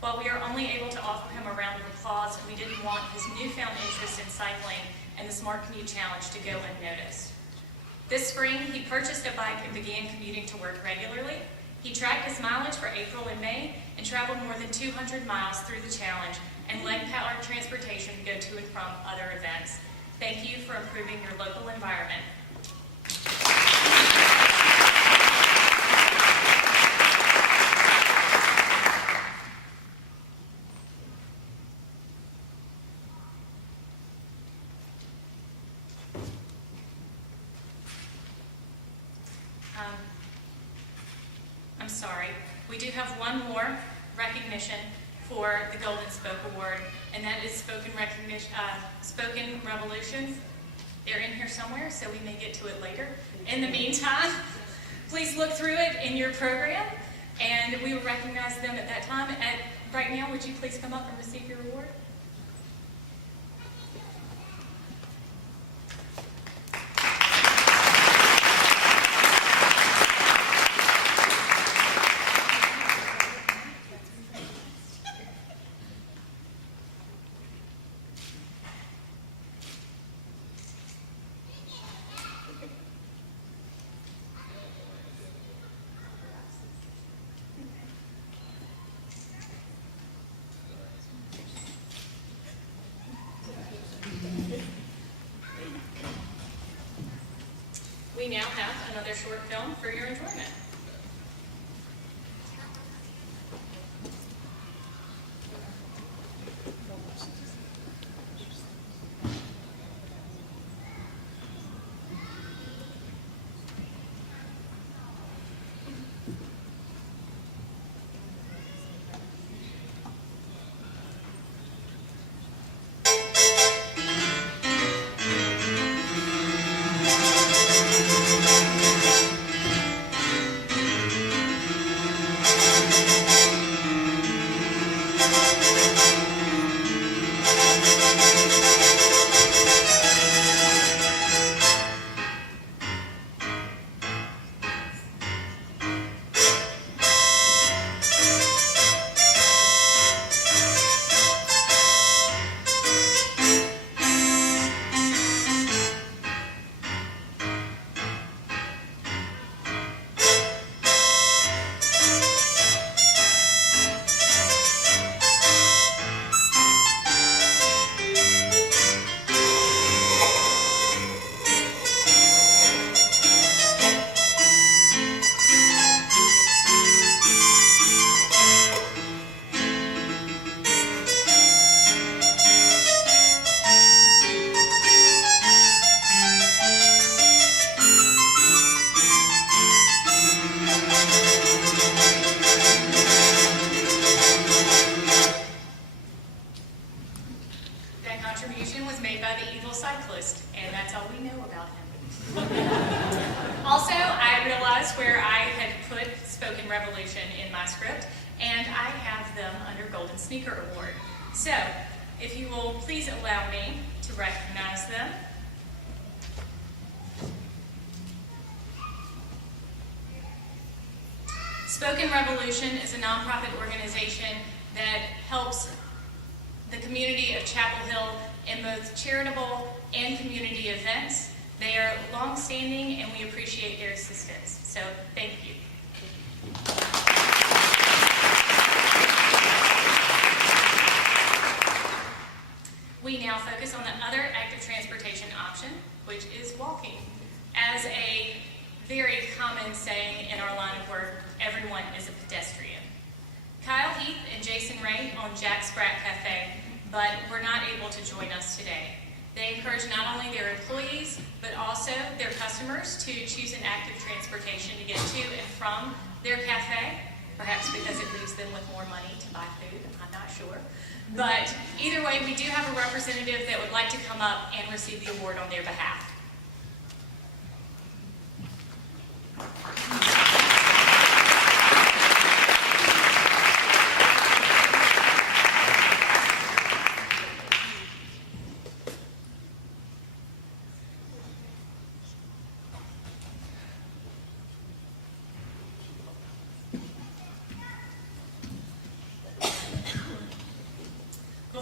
While we are only able to offer him a round of applause, we didn't want his newfound interest in cycling and the Smart Commute Challenge to go unnoticed. This spring, he purchased a bike and began commuting to work regularly. He tracked his mileage for April and May and traveled more than 200 miles through the challenge and lent powered transportation to go to and from other events. Thank you for improving your local environment. I'm sorry. We do have one more recognition for the Golden Spoke Award, and that is Spoken Revolution. They're in here somewhere, so we may get to it later. In the meantime, please look through it in your program, and we will recognize them at that time. Right now, would you please come up and receive your award? We now have another short film for your enjoyment. Also, I realized where I had put Spoken Revolution in my script, and I have them under Golden Sneaker Award. So, if you will please allow me to recognize them. Spoken Revolution is a nonprofit organization that helps the community of Chapel Hill in both charitable and community events. They are long-standing and we appreciate their assistance. So, thank you. We now focus on the other active transportation option, which is walking. As a very common saying in our line of work, everyone is a pedestrian. Kyle Heath and Jason Ray own Jack Sprat Cafe, but were not able to join us today. They encourage not only their employees, but also their customers to choose an active transportation to get to and from their cafe, perhaps because it leaves them with more money to buy food, I'm not sure. But either way, we do have a representative that would like to come up and receive the award on their behalf.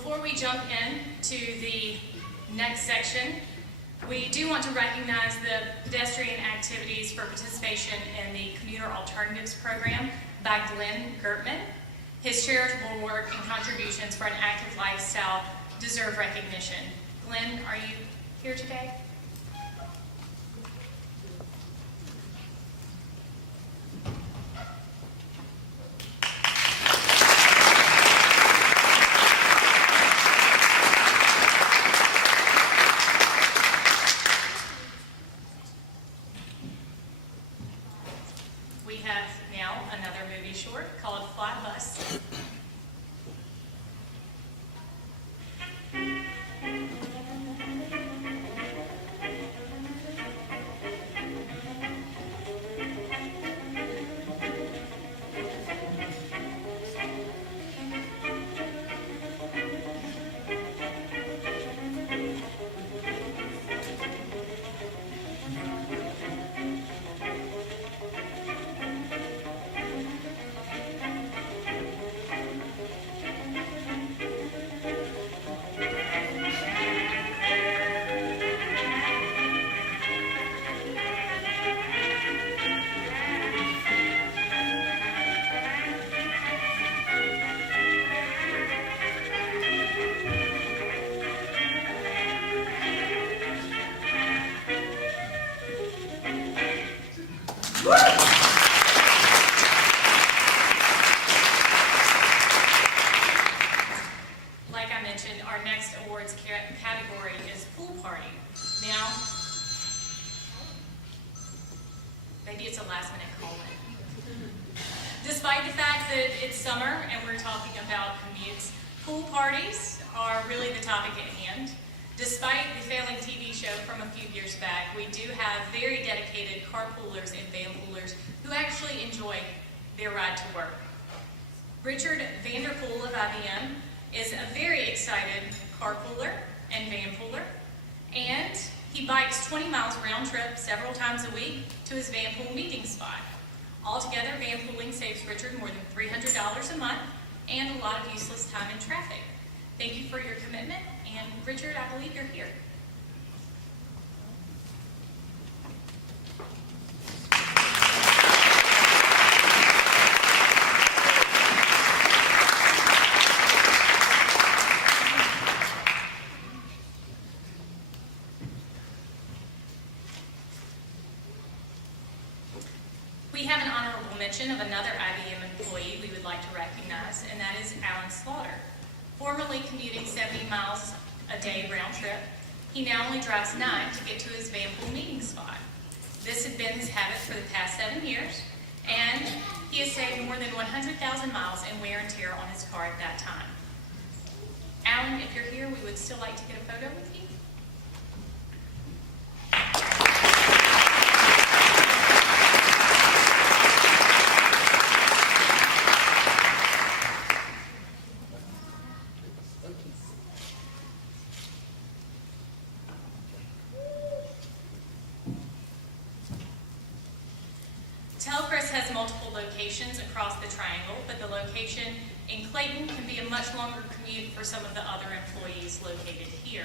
Before we jump into the next section, we do want to recognize the pedestrian activities for participation in the Commuter Alternatives Program by Glenn Gertman. His charitable work and contributions for an active lifestyle deserve recognition. Glenn, are you here today? We have now another movie short called Fly Bus. Like I mentioned, our next awards category is Pool Party. Now, maybe it's a last minute call-in. Despite the fact that it's summer and we're talking about commutes, pool parties are really the topic at hand. Despite the failing TV show from a few years back, we do have very dedicated carpoolers and vanpoolers who actually enjoy their ride to work. Richard Vanderpool of IBM is a very excited carpooler and vanpooler, and he bikes 20 miles round trip several times a week to his vanpool meeting spot. Altogether, vanpooling saves Richard more than $300 a month and a lot of useless time in traffic. Thank you for your commitment, and Richard, I believe you're here. We have an honorable mention of another IBM employee we would like to recognize, and that is Alan Slaughter. Formerly commuting 70 miles a day round trip, he now only drives 9 to get to his vanpool meeting spot. This had been his habit for the past 7 years, and he has saved more than 100,000 miles in wear and tear on his car at that time. Alan, if you're here, we would still like to get a photo with you. Telcrest has multiple locations across the triangle, but the location in Clayton can be a much longer commute for some of the other employees located here.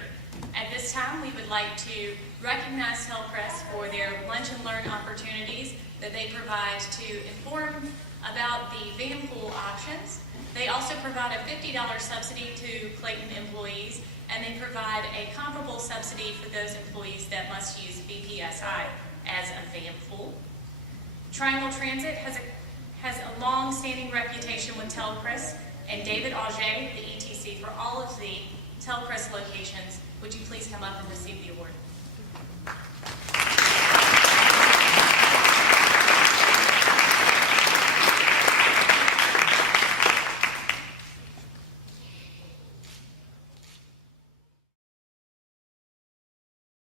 At this time, we would like to recognize Telcrest for their lunch and learn opportunities that they provide to inform about the vanpool options. They also provide a $50 subsidy to Clayton employees, and they provide a comparable subsidy for those employees that must use BPSI as a vanpool. Triangle Transit has a long-standing reputation with Telcrest, and David Auger, the ETC for all of the Telcrest locations, would you please come up and receive the award?